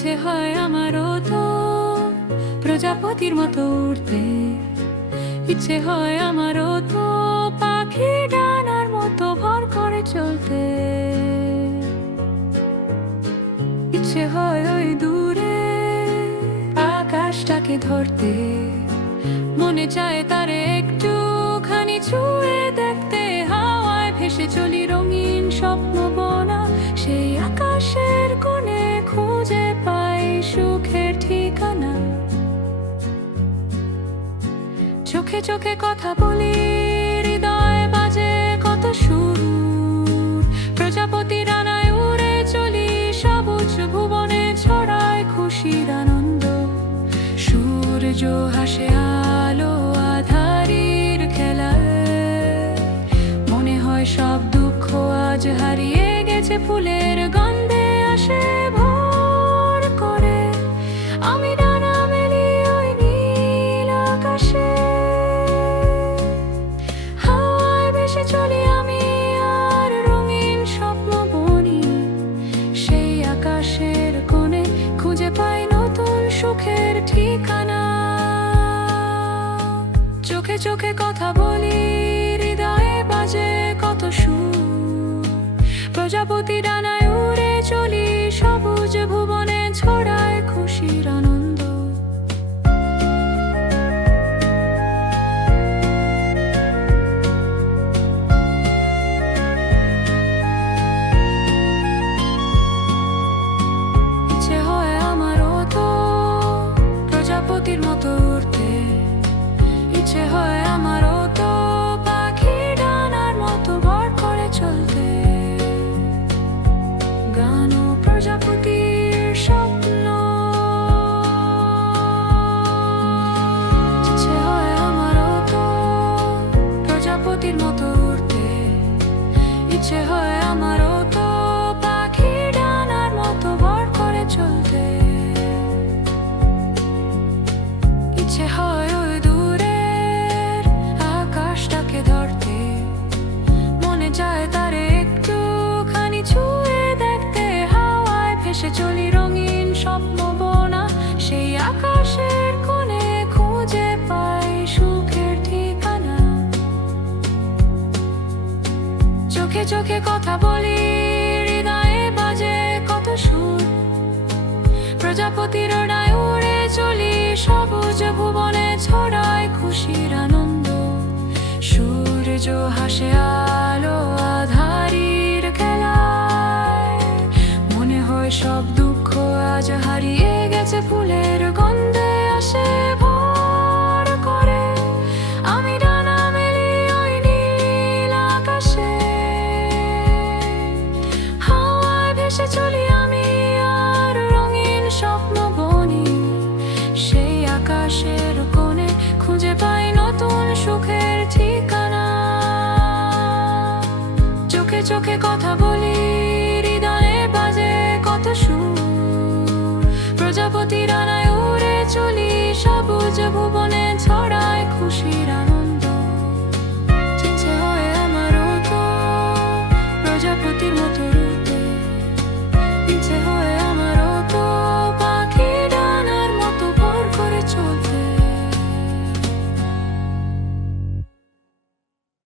ইচ্ছে হয় আমারও তো প্রজাপতির মতো উড়তে ইচ্ছে হয় আমারও তো পাখি ডানার মতো ভর করে চলতে। ইচ্ছে হয় ওই দূরে আকাশটাকে ধরতে। মনে চায় তারে একটুখানি ছুঁয়ে দেখতে। হাওয়ায় ভেসে চলি রঙিন স্বপ্ন চোখে চোখে কথা বলি, হৃদয় বাজে কত সুর। প্রজাপতি রানায় উড়ে চলি, সবুজ ভুবনে ছড়ায় খুশির আনন্দ। সূর্য হাসে আলো আধারির খেলায়। মনে হয় সব দুঃখ আজ হারিয়ে গেছে, ফুলের গন্ধে আসে। চোখে চোখে কথা বলি হৃদয়ে বাজে কত সুর। ইচ্ছে হয়। সেই আকাশের কোণে খুঁজে পাই সুখের ঠিকানা। চোখে চোখে কথা বলি, হৃদয়ে বাজে কত সুর। প্রজাপতির ডায় উড়ে চলি, সবুজ ভুবনে ছড়ায় খুশির আনন্দ। সূর্য হাসে আলো আধারির খেলায়, মনে হয় সব দুঃখ হারিয়ে গেছে ফুলের ভর করে। আমি আকাশে। আমি আর স্বপ্ন বনি। সেই আকাশের কোণে খুঁজে পাই নতুন সুখের ঠিকানা। চোখে চোখে কথা প্রজাপতির